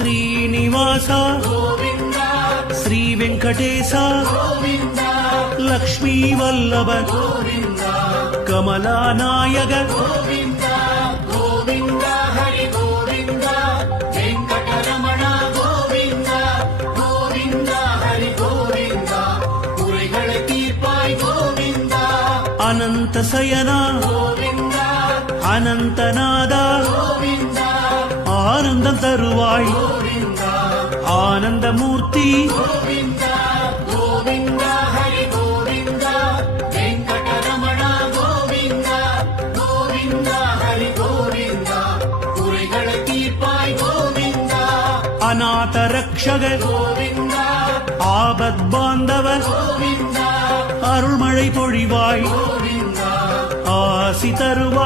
శ్రీనివాస గోవింద శ్రీ వెంకటేశ గోవింద లక్ష్మీ వల్లభ గోవింద కమలానాయక గోవింద గోవింద హరి గోవింద వెంకటరమణ గోవింద గోవింద హరి గోవింద குறைகளை தீர்ப்பாய் கோவிந்த అనంత శయన கோவிந்த అనంతనాద கோவிந்த ஆனந்தம் தருவாய் கோவிந்த ஆனந்தமூர்த்தி கோவிந்த கோவிந்த ஹரி கோவிந்த வெங்கடரமண கோவிந்த கோவிந்த ஹரி கோவிந்த குறைகளை தீர்ப்பாய் கோவிந்த அநாத ரக்ஷக கோவிந்த ஆபத் பாந்தவ கோவிந்த அருள்மழை பொழிவாய் கோவிந்த ஆசி தருவாய்